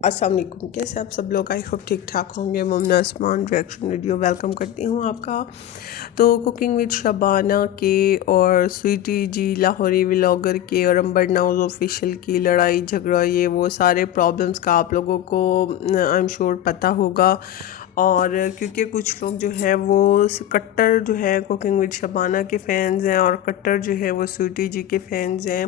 السلام علیکم، کیسے آپ سب لوگ؟ آئی ہوپ ٹھیک ٹھاک ہوں گے۔ ممنا عثمان ریئیکشن ویڈیو ویلکم کرتی ہوں آپ کا۔ تو کوکنگ وتھ شبانہ کے اور سویٹی جی لاہوری ولاگر کے اور امبر ناؤز آفیشیل کی لڑائی جھگڑا، یہ وہ سارے پرابلمس کا آپ لوگوں کو آئی ایم شیور پتہ ہوگا، اور کیونکہ کچھ لوگ جو ہے وہ کٹر جو ہے کوکنگ وتھ شبانہ کے فینز ہیں اور کٹر جو ہے وہ سویٹی جی کے فینز ہیں،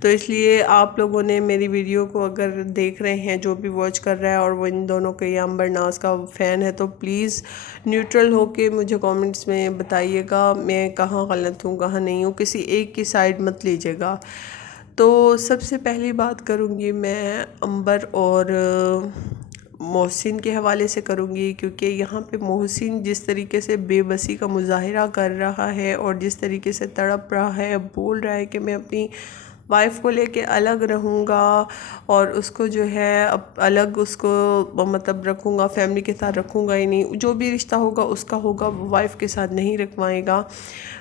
تو اس لیے آپ لوگوں نے میری ویڈیو کو اگر دیکھ رہے ہیں، جو بھی واچ کر رہا ہے اور وہ ان دونوں کے یا امبر ناز کا فین ہے، تو پلیز نیوٹرل ہو کے مجھے کامنٹس میں بتائیے گا میں کہاں غلط ہوں کہاں نہیں ہوں، کسی ایک کی سائیڈ مت لیجیے گا۔ تو سب سے پہلی بات کروں گی میں امبر اور محسن کے حوالے سے کروں گی، کیونکہ یہاں پہ محسن جس طریقے سے بے بسی کا مظاہرہ کر رہا ہے اور جس طریقے سے تڑپ رہا ہے، بول رہا ہے کہ میں اپنی وائف کو لے کے الگ رہوں گا اور اس کو جو ہے الگ اس کو مطلب رکھوں گا، فیملی کے ساتھ رکھوں گا ہی نہیں، جو بھی رشتہ ہوگا اس کا ہوگا، وہ وائف کے ساتھ نہیں رکھوائے گا۔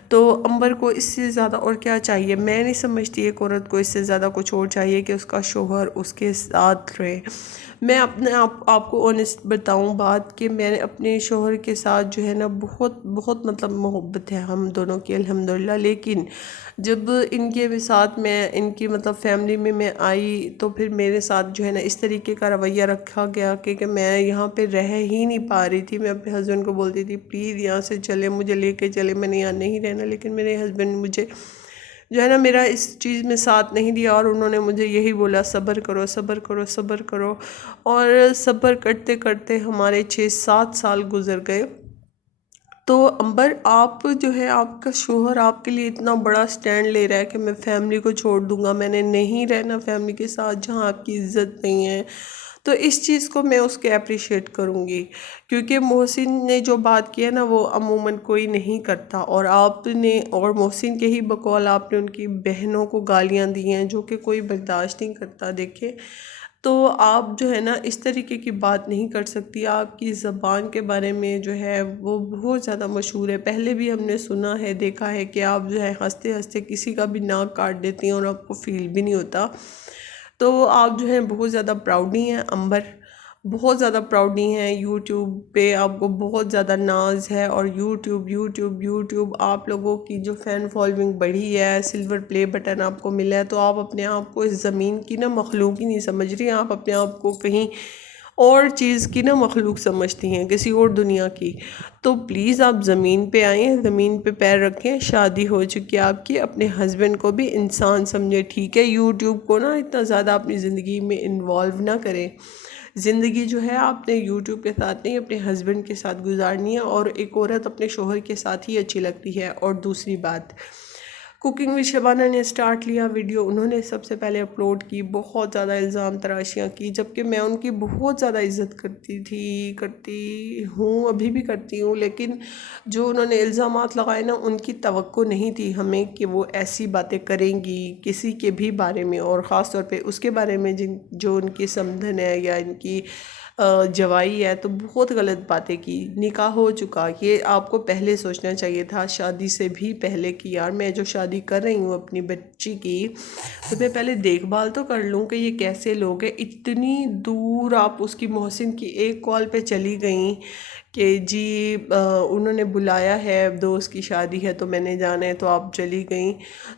تو امبر کو اس سے زیادہ اور کیا چاہیے؟ میں نہیں سمجھتی ایک عورت کو اس سے زیادہ کچھ اور چاہیے کہ اس کا شوہر اس کے ساتھ رہے۔ میں اپنے آپ کو آنیسٹ بتاؤں بات، کہ میں نے اپنے شوہر کے ساتھ جو ہے نا بہت مطلب محبت ہے ہم دونوں کی الحمدللہ، لیکن جب ان کے ساتھ میں ان کی مطلب فیملی میں آئی تو پھر میرے ساتھ جو ہے نا اس طریقے کا رویہ رکھا گیا کہ میں یہاں پہ رہ ہی نہیں پا رہی تھی۔ میں اپنے ہسبینڈ کو بولتی تھی پلیز یہاں سے چلے، مجھے لے کے چلے، میں نے یہاں نہیں رہنا، لیکن میرے ہسبینڈ مجھے جو ہے نا میرا اس چیز میں ساتھ نہیں دیا، اور انہوں نے مجھے یہی بولا صبر کرو صبر کرو صبر کرو، اور صبر کرتے کرتے ہمارے 6-7 سال گزر گئے۔ تو امبر آپ جو ہے آپ کا شوہر آپ کے لیے اتنا بڑا سٹینڈ لے رہا ہے کہ میں فیملی کو چھوڑ دوں گا، میں نے نہیں رہنا فیملی کے ساتھ جہاں آپ کی عزت نہیں ہے، تو اس چیز کو میں اس کے اپریشیٹ کروں گی، کیونکہ محسن نے جو بات کی ہے نا وہ عموماً کوئی نہیں کرتا، اور آپ نے اور محسن کے ہی بقول آپ نے ان کی بہنوں کو گالیاں دی ہیں جو کہ کوئی برداشت نہیں کرتا۔ دیکھیں تو آپ جو ہے نا اس طریقے کی بات نہیں کر سکتی، آپ کی زبان کے بارے میں جو ہے وہ بہت زیادہ مشہور ہے، پہلے بھی ہم نے سنا ہے دیکھا ہے کہ آپ جو ہے ہنستے ہنستے کسی کا بھی ناک کاٹ دیتی ہیں اور آپ کو فیل بھی نہیں ہوتا۔ تو آپ جو ہیں بہت زیادہ پراؤڈی ہیں امبر، بہت زیادہ پراؤڈی ہیں، یوٹیوب پہ آپ کو بہت زیادہ ناز ہے، اور یوٹیوب آپ لوگوں کی جو فین فالوئنگ بڑھی ہے، سلور پلے بٹن آپ کو ملا ہے، تو آپ اپنے آپ کو اس زمین کی نا مخلوق ہی نہیں سمجھ رہی، آپ اپنے آپ کو کہیں اور چیز کی نا مخلوق سمجھتی ہیں، کسی اور دنیا کی۔ تو پلیز آپ زمین پہ آئیں، زمین پہ پیر رکھیں، شادی ہو چکی ہے آپ کی، اپنے ہسبینڈ کو بھی انسان سمجھے، ٹھیک ہے؟ یوٹیوب کو نا اتنا زیادہ اپنی زندگی میں انوالو نہ کریں، زندگی جو ہے آپ نے یوٹیوب کے ساتھ نہیں اپنے ہسبینڈ کے ساتھ گزارنی ہے، اور ایک عورت اپنے شوہر کے ساتھ ہی اچھی لگتی ہے۔ اور دوسری بات، کوکنگ وتھ شبانہ نے سٹارٹ لیا ویڈیو، انہوں نے سب سے پہلے اپلوڈ کی، بہت زیادہ الزام تراشیاں کی، جبکہ میں ان کی بہت زیادہ عزت کرتی ہوں، ابھی بھی کرتی ہوں، لیکن جو انہوں نے الزامات لگائے نا ان کی توقع نہیں تھی ہمیں کہ وہ ایسی باتیں کریں گی کسی کے بھی بارے میں، اور خاص طور پہ اس کے بارے میں جو ان کی سمدھن ہے یا ان کی جوائی ہے، تو بہت غلط باتیں کی۔ نکاح ہو چکا، یہ آپ کو پہلے سوچنا چاہیے تھا، شادی سے بھی پہلے کہ یار میں جو شادی کر رہی ہوں اپنی بچی کی، تو میں پہلے دیکھ بھال تو کر لوں کہ یہ کیسے لوگ ہیں۔ اتنی دور آپ اس کی محسن کی ایک کال پہ چلی گئیں کہ جی انہوں نے بلایا ہے، دوست کی شادی ہے تو میں نے جانا ہے، تو آپ چلی گئیں۔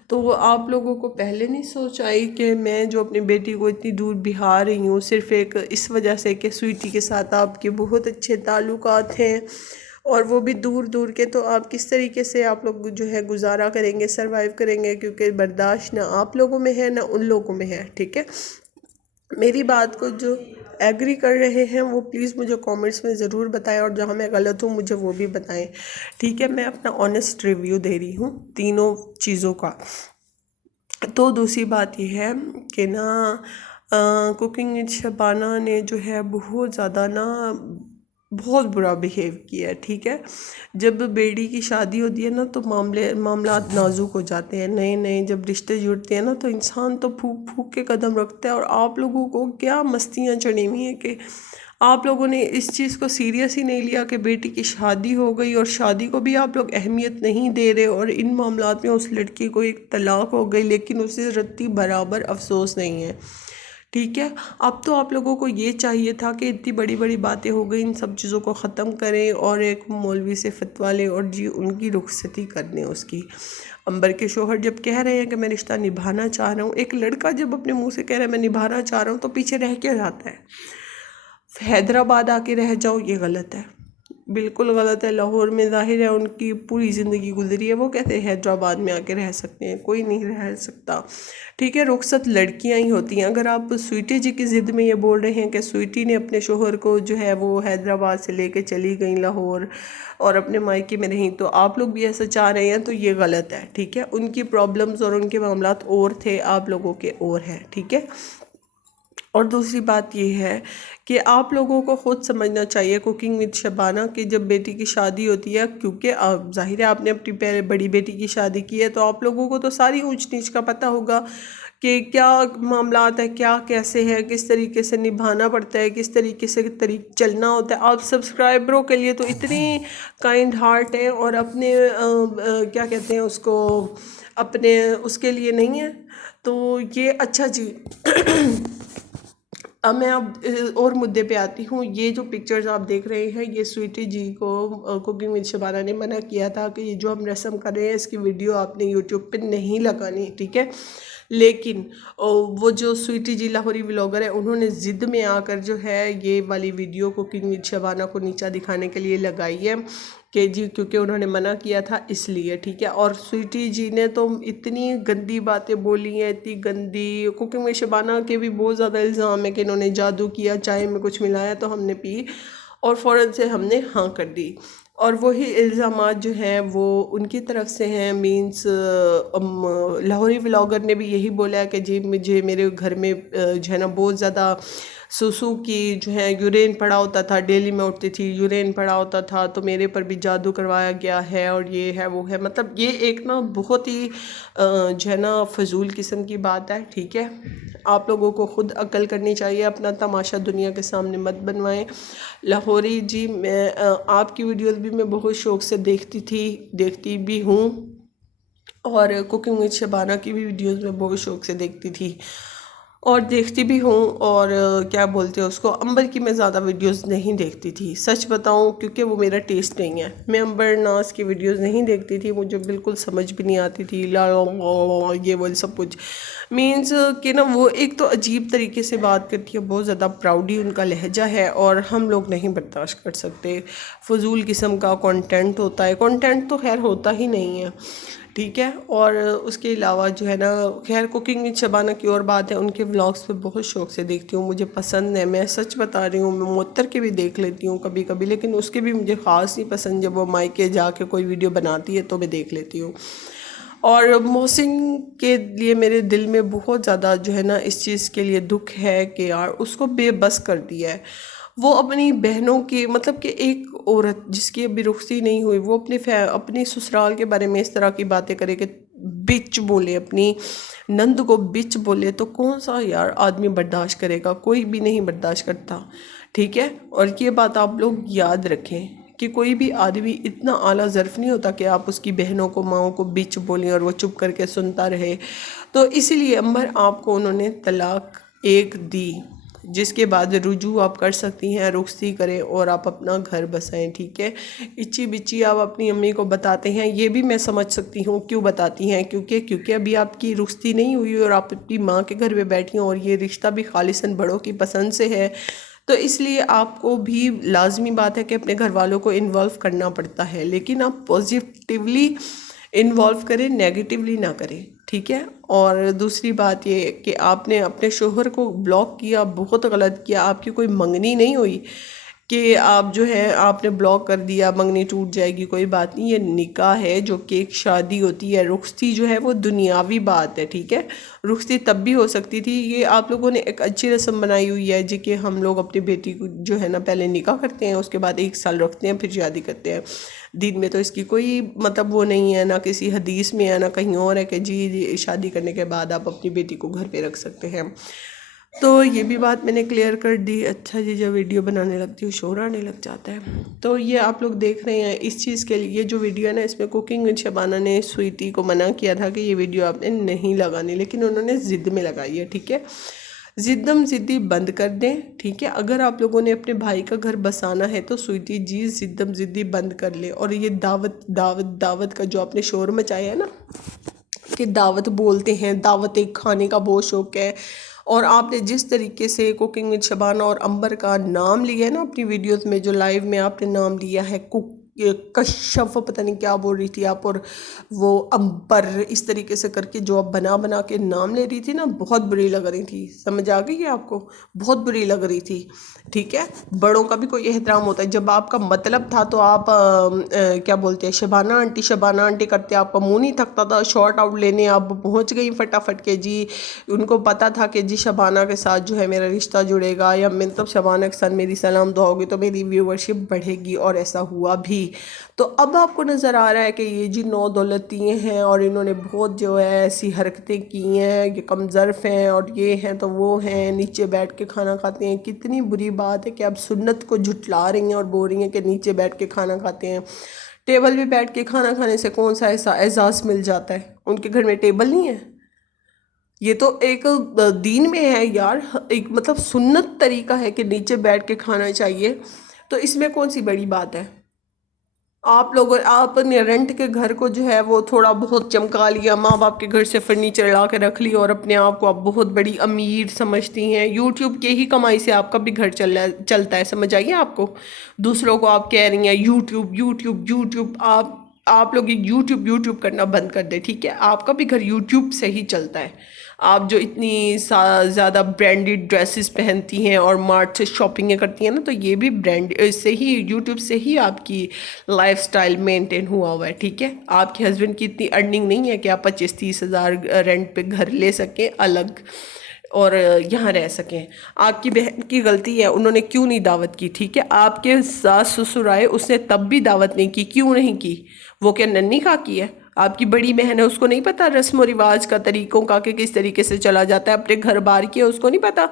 تو آپ لوگوں کو پہلے نہیں سوچ آئی کہ میں جو اپنی بیٹی کو اتنی دور بھیجا رہی ہوں صرف ایک اس وجہ سے کہ سویٹی کے ساتھ آپ کے بہت اچھے تعلقات ہیں، اور وہ بھی دور دور کے، تو آپ کس طریقے سے آپ لوگ جو ہے گزارا کریں گے، سروائیو کریں گے، کیونکہ برداشت نہ آپ لوگوں میں ہے نہ ان لوگوں میں ہے، ٹھیک ہے؟ میری بات کو جو ایگری کر رہے ہیں وہ پلیز مجھے کامنٹس میں ضرور بتائیں، اور جہاں میں غلط ہوں مجھے وہ بھی بتائیں، ٹھیک ہے؟ میں اپنا آنیسٹ ریویو دے رہی ہوں تینوں چیزوں کا۔ تو دوسری بات یہ ہے کہ نا کوکنگ وتھ شبانہ نے جو ہے بہت زیادہ نا بہت برا بیہیو کیا ہے، ٹھیک ہے؟ جب بیٹی کی شادی ہوتی ہے نا تو معاملات نازک ہو جاتے ہیں، نئے نئے جب رشتے جڑتے ہیں نا تو انسان تو پھونک پھونک کے قدم رکھتا ہے، اور آپ لوگوں کو کیا مستیاں چڑھی ہوئی ہیں کہ آپ لوگوں نے اس چیز کو سیریس ہی نہیں لیا کہ بیٹی کی شادی ہو گئی، اور شادی کو بھی آپ لوگ اہمیت نہیں دے رہے، اور ان معاملات میں اس لڑکی کو ایک طلاق ہو گئی لیکن اسے رتی برابر افسوس نہیں ہے، ٹھیک ہے، اب تو آپ لوگوں کو یہ چاہیے تھا کہ اتنی بڑی بڑی باتیں ہو گئی، ان سب چیزوں کو ختم کریں اور ایک مولوی سے فتویٰ لیں اور جی ان کی رخصتی کر دیں اس کی۔ عنبر کے شوہر جب کہہ رہے ہیں کہ میں رشتہ نبھانا چاہ رہا ہوں، ایک لڑکا جب اپنے منہ سے کہہ رہا ہے میں نبھانا چاہ رہا ہوں تو پیچھے رہ کے جاتا ہے۔ حیدرآباد آ کے رہ جاؤ، یہ غلط ہے، بالکل غلط ہے۔ لاہور میں ظاہر ہے ان کی پوری زندگی گزری ہے، وہ کہتے ہیں حیدرآباد میں آ کے رہ سکتے ہیں، کوئی نہیں رہ سکتا، ٹھیک ہے۔ رخصت لڑکیاں ہی ہوتی ہیں۔ اگر آپ سویٹی جی کی ضد میں یہ بول رہے ہیں کہ سویٹی نے اپنے شوہر کو جو ہے وہ حیدرآباد سے لے کے چلی گئیں لاہور اور اپنے مائکے میں رہیں، تو آپ لوگ بھی ایسا چاہ رہے ہیں تو یہ غلط ہے، ٹھیک ہے۔ ان کی پرابلمز اور ان کے معاملات اور تھے، آپ لوگوں کے اور ہیں، ٹھیک ہے۔ اور دوسری بات یہ ہے کہ آپ لوگوں کو خود سمجھنا چاہیے کوکنگ وتھ شبانہ کہ جب بیٹی کی شادی ہوتی ہے، کیونکہ ظاہر ہے آپ نے اپنی پہلے بڑی بیٹی کی شادی کی ہے تو آپ لوگوں کو تو ساری اونچ نیچ کا پتہ ہوگا کہ کیا معاملات ہے، کیا کیسے ہے، کس طریقے سے نبھانا پڑتا ہے، کس طریقے سے چلنا ہوتا ہے۔ آپ سبسکرائبروں کے لیے تو اتنی کائنڈ ہارٹ ہیں اور اپنے کیا کہتے ہیں اس کو، اپنے اس کے لیے نہیں ہے، تو یہ اچھا جی۔ اب میں اور مدعے پہ آتی ہوں۔ یہ جو پکچرز آپ دیکھ رہے ہیں، یہ سویٹی جی کو کوکنگ وتھ شبانہ نے منع کیا تھا کہ یہ جو ہم رسم کر رہے ہیں اس کی ویڈیو آپ نے یوٹیوب پہ نہیں لگانی، ٹھیک ہے۔ لیکن وہ جو سویٹی جی لاہوری ولاگر ہے، انہوں نے ضد میں آ کر جو ہے یہ والی ویڈیو کوکنگ وتھ شبانہ کو نیچا دکھانے کے لیے لگائی ہے کہ جی کیونکہ انہوں نے منع کیا تھا اس لیے، ٹھیک ہے۔ اور سویٹی جی نے تو اتنی گندی باتیں بولی ہیں، اتنی گندی۔ کوکنگ وتھ شبانہ کے بھی بہت زیادہ الزام ہے کہ انہوں نے جادو کیا، چائے میں کچھ ملایا تو ہم نے پی اور فوراً سے ہم نے ہاں کر دی، اور وہی الزامات جو ہیں وہ ان کی طرف سے ہیں۔ مینس لاہوری ولاگر نے بھی یہی بولا ہے کہ جی مجھے میرے گھر میں جو ہے نا بہت زیادہ سوسو کی جو ہے یورین پڑا ہوتا تھا، ڈیلی میں اٹھتی تھی یورین پڑا ہوتا تھا، تو میرے پر بھی جادو کروایا گیا ہے اور یہ ہے وہ ہے۔ مطلب یہ ایک نا بہت ہی جو ہے نا فضول قسم کی بات ہے، ٹھیک ہے۔ آپ لوگوں کو خود عقل کرنی چاہیے، اپنا تماشا دنیا کے سامنے مت بنوائیں۔ لاہوری جی میں آپ کی ویڈیوز بھی میں بہت شوق سے دیکھتی بھی ہوں، اور کوکنگ وتھ شبانہ کی بھی ویڈیوز میں بہت شوق سے دیکھتی تھی اور دیکھتی بھی ہوں، اور کیا بولتے ہیں اس کو، عنبر کی میں زیادہ ویڈیوز نہیں دیکھتی تھی، سچ بتاؤں، کیونکہ وہ میرا ٹیسٹ نہیں ہے۔ میں عنبر ناز کی ویڈیوز نہیں دیکھتی تھی، مجھے بالکل سمجھ بھی نہیں آتی تھی، یہ وہ سب کچھ مینس کہ نا وہ ایک تو عجیب طریقے سے بات کرتی ہے، بہت زیادہ پراؤڈی ان کا لہجہ ہے اور ہم لوگ نہیں برداشت کر سکتے۔ فضول قسم کا کانٹینٹ ہوتا ہے، کانٹینٹ تو خیر ہوتا ہی نہیں ہے، ٹھیک ہے۔ اور اس کے علاوہ جو ہے نا خیر کوکنگ وتھ شبانہ کی اور بات ہے، ان کے ولاگز پہ بہت شوق سے دیکھتی ہوں، مجھے پسند ہے، میں سچ بتا رہی ہوں، میں معطر کے بھی دیکھ لیتی ہوں کبھی کبھی، لیکن اس کے بھی مجھے خاص نہیں پسند، جب وہ مائکے جا کے کوئی ویڈیو بناتی ہے تو میں دیکھ لیتی ہوں۔ اور محسن کے لیے میرے دل میں بہت زیادہ جو ہے نا اس چیز کے لیے دکھ ہے کہ یار اس کو بے بس کر دیا ہے وہ اپنی بہنوں کی، مطلب کہ ایک عورت جس کی ابھی رخصتی نہیں ہوئی، وہ اپنی سسرال کے بارے میں اس طرح کی باتیں کرے کہ بچ بولے، اپنی نند کو بچ بولے، تو کون سا یار آدمی برداشت کرے گا؟ کوئی بھی نہیں برداشت کرتا، ٹھیک ہے۔ اور یہ بات آپ لوگ یاد رکھیں کہ کوئی بھی آدمی اتنا اعلیٰ ظرف نہیں ہوتا کہ آپ اس کی بہنوں کو، ماؤں کو بچ بولیں اور وہ چپ کر کے سنتا رہے۔ تو اسی لیے عنبر آپ کو انہوں نے طلاق ایک دی، جس کے بعد رجوع آپ کر سکتی ہیں، رخصتی کریں اور آپ اپنا گھر بسائیں، ٹھیک ہے۔ اچھی بچی آپ اپنی امی کو بتاتے ہیں، یہ بھی میں سمجھ سکتی ہوں کیوں بتاتی ہیں، کیونکہ ابھی آپ کی رخصتی نہیں ہوئی اور آپ اپنی ماں کے گھر میں بیٹھی ہیں اور یہ رشتہ بھی خالصاً بڑوں کی پسند سے ہے، تو اس لیے آپ کو بھی لازمی بات ہے کہ اپنے گھر والوں کو انوالو کرنا پڑتا ہے، لیکن آپ پازیٹیولی انوالو کریں، نیگیٹیولی نہ کریں، ٹھیک ہے۔ اور دوسری بات یہ کہ آپ نے اپنے شوہر کو بلاک کیا، بہت غلط کیا، آپ کی کوئی منگنی نہیں ہوئی کہ آپ جو ہے آپ نے بلاک کر دیا، منگنی ٹوٹ جائے گی، کوئی بات نہیں، یہ نکاح ہے جو کہ ایک شادی ہوتی ہے، رخصتی جو ہے وہ دنیاوی بات ہے، ٹھیک ہے۔ رخصتی تب بھی ہو سکتی تھی، یہ آپ لوگوں نے ایک اچھی رسم بنائی ہوئی ہے جی کہ ہم لوگ اپنی بیٹی کو جو ہے نا پہلے نکاح کرتے ہیں، اس کے بعد 1 سال رکھتے ہیں، پھر شادی کرتے ہیں۔ دین میں تو اس کی کوئی مطلب وہ نہیں ہے، نہ کسی حدیث میں ہے نہ کہیں اور ہے کہ جی شادی کرنے کے بعد آپ اپنی بیٹی کو گھر پہ رکھ سکتے ہیں۔ تو یہ بھی بات میں نے کلیئر کر دی۔ اچھا جی، جب ویڈیو بنانے لگتی ہوں شور آنے لگ جاتا ہے، تو یہ آپ لوگ دیکھ رہے ہیں اس چیز کے لیے جو ویڈیو ہے نا، اس میں کوکنگ وتھ شبانہ نے سویٹی کو منع کیا تھا کہ یہ ویڈیو آپ نے نہیں لگانی، لیکن انہوں نے ضد میں لگائی ہے، ٹھیک ہے۔ زدم زدی بند کر دیں، ٹھیک ہے؟ اگر آپ لوگوں نے اپنے بھائی کا گھر بسانا ہے تو سویٹی جی زدم زدی بند کر لیں، اور یہ دعوت دعوت دعوت کا جو آپ نے شور مچایا ہے نا کہ دعوت بولتے ہیں، دعوت ایک کھانے کا بہت شوق ہے، اور آپ نے جس طریقے سے کوکنگ وتھ شبانہ اور امبر کا نام لیا ہے نا اپنی ویڈیوز میں، جو لائیو میں آپ نے نام لیا ہے کشف، پتہ نہیں کیا بول رہی تھی آپ، اور وہ امبر، اس طریقے سے کر کے جو آپ بنا بنا کے نام لے رہی تھی نا، بہت بری لگ رہی تھی، سمجھ آ گئی ہے آپ کو؟ بہت بری لگ رہی تھی، ٹھیک ہے؟ بڑوں کا بھی کوئی احترام ہوتا ہے، جب آپ کا مطلب تھا تو آپ کیا بولتے ہیں، شبانہ آنٹی کرتے، آپ کا منہ نہیں تھکتا تھا شارٹ آؤٹ لینے، آپ پہنچ گئی فٹافٹ کے جی، ان کو پتا تھا کہ جی شبانہ کے ساتھ جو ہے میرا رشتہ جڑے گا، یا مطلب شبانہ کے ساتھ میری سلام دعا ہوگی تو میری ویورشپ بڑھے گی، اور ایسا ہوا بھی۔ تو اب آپ کو نظر آ رہا ہے کہ یہ جی نو دولتی ہیں، اور انہوں نے بہت جو ہے ایسی حرکتیں کی ہیں، یہ کم ظرف ہیں، اور یہ ہیں تو وہ ہیں، نیچے بیٹھ کے کھانا کھاتے ہیں۔ کتنی بری بات ہے کہ اب سنت کو جھٹلا رہی ہیں اور بول رہی ہیں کہ نیچے بیٹھ کے کھانا کھاتے ہیں۔ ٹیبل پہ بیٹھ کے کھانا کھانے سے کون سا ایسا اعزاز مل جاتا ہے؟ ان کے گھر میں ٹیبل نہیں ہے؟ یہ تو ایک دین میں ہے یار، ایک مطلب سنت طریقہ ہے کہ نیچے بیٹھ کے کھانا چاہیے، تو اس میں کون سی بڑی بات ہے؟ آپ نے رینٹ کے گھر کو جو ہے وہ تھوڑا بہت چمکا لیا، ماں باپ کے گھر سے فرنیچر لا کے رکھ لیا، اور اپنے آپ کو آپ بہت بڑی امیر سمجھتی ہیں۔ یوٹیوب کے ہی کمائی سے آپ کا بھی گھر چلتا ہے، سمجھ آئیے آپ کو؟ دوسروں کو آپ کہہ رہی ہیں یوٹیوب یوٹیوب یوٹیوب، آپ لوگ یوٹیوب کرنا بند کر دیں، ٹھیک ہے؟ آپ کا بھی گھر یوٹیوب سے ہی چلتا ہے۔ آپ جو اتنی زیادہ برانڈڈ ڈریسز پہنتی ہیں اور مارٹ سے شاپنگیں کرتی ہیں نا، تو یہ بھی برانڈ سے ہی، یوٹیوب سے ہی آپ کی لائف سٹائل مینٹین ہوا ہوا ہے، ٹھیک ہے؟ آپ کے ہسبینڈ کی اتنی ارننگ نہیں ہے کہ آپ 25-30 ہزار رینٹ پہ گھر لے سکیں الگ اور یہاں رہ سکیں۔ آپ کی بہن کی غلطی ہے، انہوں نے کیوں نہیں دعوت کی، ٹھیک ہے؟ آپ کے ساس سسر آئے، اس نے تب بھی دعوت نہیں کی، کیوں نہیں کی؟ وہ کیا ننھی کا کی ہے؟ آپ کی بڑی بہن ہے، اس کو نہیں پتا رسم و رواج کا، طریقوں کا، کہ کس طریقے سے چلا جاتا ہے اپنے گھر بار کی؟ اس کو نہیں پتا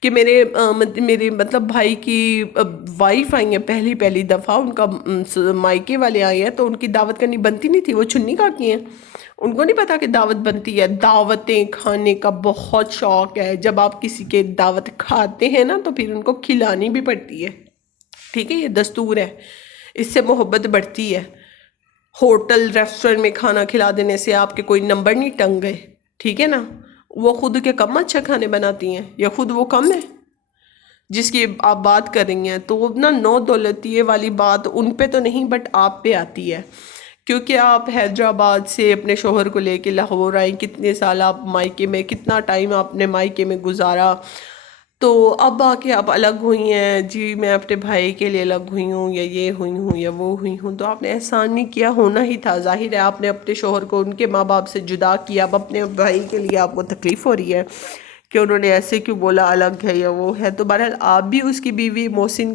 کہ میرے مطلب بھائی کی وائف آئی ہیں پہلی دفعہ، ان کا مائکے والے آئے ہیں، تو ان کی دعوت کرنی بنتی نہیں تھی، وہ چنی کا کی ہیں؟ ان کو نہیں پتا کہ دعوت بنتی ہے؟ دعوتیں کھانے کا بہت شوق ہے، جب آپ کسی کے دعوت کھاتے ہیں نا تو پھر ان کو کھلانی بھی پڑتی ہے، ٹھیک ہے؟ یہ دستور ہے، اس سے محبت بڑھتی ہے۔ ہوٹل ریسٹورنٹ میں کھانا کھلا دینے سے آپ کے کوئی نمبر نہیں ٹنگ گئے، ٹھیک ہے نا؟ وہ خود کے کم اچھے کھانے بناتی ہیں، یا خود وہ کم ہے جس کی آپ بات کر رہی ہیں؟ تو نا نو دولتیے والی بات ان پہ تو نہیں، بٹ آپ پہ آتی ہے، کیونکہ آپ حیدرآباد سے اپنے شوہر کو لے کے لاہور آئیں، کتنے سال آپ مائکے میں، کتنا ٹائم آپ نے مائکے میں گزارا، تو اب آ کے آپ الگ ہوئی ہیں، جی میں اپنے بھائی کے لیے الگ ہوئی ہوں، یا یہ ہوئی ہوں یا وہ ہوئی ہوں، تو آپ نے احسان نہیں کیا، ہونا ہی تھا، ظاہر ہے آپ نے اپنے شوہر کو ان کے ماں باپ سے جدا کیا، اب اپنے بھائی کے لیے آپ کو تکلیف ہو رہی ہے کہ انہوں نے ایسے کیوں بولا، الگ ہے یا وہ ہے۔ تو بہرحال آپ بھی اس کی بیوی محسن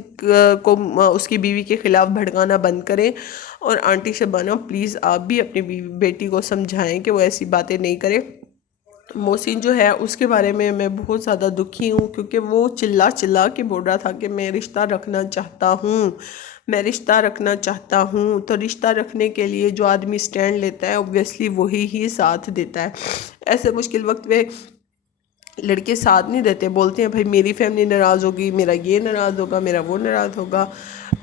کو اس کی بیوی کے خلاف بھڑکانا بند کریں، اور آنٹی شبانہ پلیز آپ بھی اپنی بیٹی کو سمجھائیں کہ وہ ایسی باتیں نہیں کرے۔ محسن جو ہے اس کے بارے میں بہت زیادہ دکھی ہوں، کیونکہ وہ چلا کے بول رہا تھا کہ میں رشتہ رکھنا چاہتا ہوں، میں رشتہ رکھنا چاہتا ہوں۔ تو رشتہ رکھنے کے لیے جو آدمی سٹینڈ لیتا ہے اوبویسلی وہی ہی ساتھ دیتا ہے۔ ایسے مشکل وقت میں لڑکے ساتھ نہیں دیتے، بولتے ہیں بھائی میری فیملی ناراض ہوگی، میرا یہ ناراض ہوگا، میرا وہ ناراض ہوگا،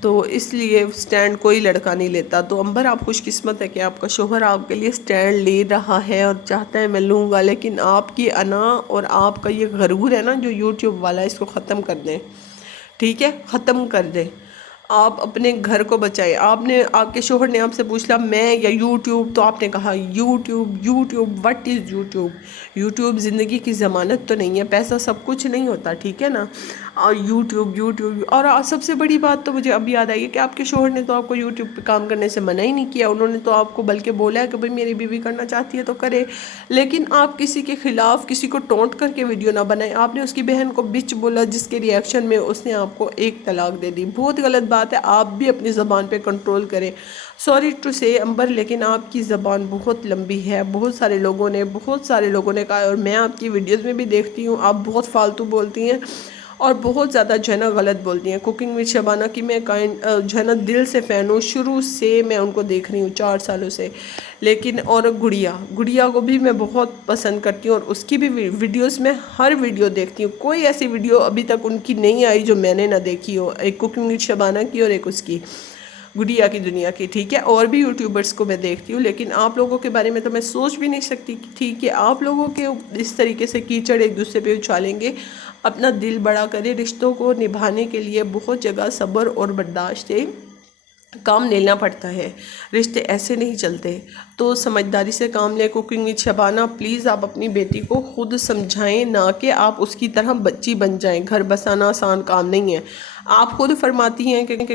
تو اس لیے سٹینڈ کوئی لڑکا نہیں لیتا۔ تو امبر آپ خوش قسمت ہے کہ آپ کا شوہر آپ کے لیے سٹینڈ لے رہا ہے اور چاہتا ہے میں لوں گا، لیکن آپ کی انا اور آپ کا یہ غرور ہے نا جو یوٹیوب والا، اس کو ختم کر دیں، ٹھیک ہے؟ ختم کر دیں، آپ اپنے گھر کو بچائیں۔ آپ کے شوہر نے آپ سے پوچھا میں یا یوٹیوب، تو آپ نے کہا YouTube, what is YouTube? YouTube زندگی کی ضمانت تو نہیں ہے، پیسہ سب کچھ نہیں ہوتا، ٹھیک ہے نا؟ اور یوٹیوب، اور سب سے بڑی بات تو مجھے اب یاد آئی ہے کہ آپ کے شوہر نے تو آپ کو یوٹیوب پہ کام کرنے سے منع ہی نہیں کیا، انہوں نے تو آپ کو بلکہ بولا ہے کہ بھئی میری بیوی کرنا چاہتی ہے تو کرے، لیکن آپ کسی کے خلاف کسی کو ٹونٹ کر کے ویڈیو نہ بنائیں۔ آپ نے اس کی بہن کو بچ بولا، جس کے ری ایکشن میں اس نے آپ کو ایک طلاق دے دی، بہت غلط بات ہے، آپ بھی اپنی زبان پہ کنٹرول کریں۔ سوری ٹو سے امبر، لیکن آپ کی زبان بہت لمبی ہے، بہت سارے لوگوں نے کہا، اور میں آپ کی ویڈیوز میں بھی دیکھتی ہوں آپ بہت فالتو بولتی ہیں، اور بہت زیادہ جو ہے نا غلط بولتی ہیں۔ کوکنگ وتھ شبانہ کی میں جو ہے نا دل سے فین ہوں، شروع سے میں ان کو دیکھ رہی ہوں 4 سالوں سے۔ لیکن اور گڑیا کو بھی میں بہت پسند کرتی ہوں، اور اس کی بھی ویڈیوز میں ہر ویڈیو دیکھتی ہوں۔ کوئی ایسی ویڈیو ابھی تک ان کی نہیں آئی جو میں نے نہ دیکھی ہو، ایک کوکنگ وتھ شبانہ کی اور ایک اس کی گڑیا کی دنیا کی، ٹھیک ہے۔ اور بھی یوٹیوبرز کو میں دیکھتی ہوں، لیکن آپ لوگوں کے بارے میں تو میں سوچ بھی نہیں سکتی تھی کہ آپ لوگوں کے اس طریقے سے کیچڑ ایک دوسرے پہ اچھالیں گے۔ اپنا دل بڑا کرے، رشتوں کو نبھانے کے لیے بہت جگہ صبر اور برداشت سے کام لینا پڑتا ہے، رشتے ایسے نہیں چلتے، تو سمجھداری سے کام لیں۔ کوکنگ وتھ شبانہ پلیز آپ اپنی بیٹی کو خود سمجھائیں، نہ کہ آپ اس کی طرح بچی بن جائیں۔ گھر بسانا آسان کام نہیں ہے۔ آپ خود فرماتی ہیں کہ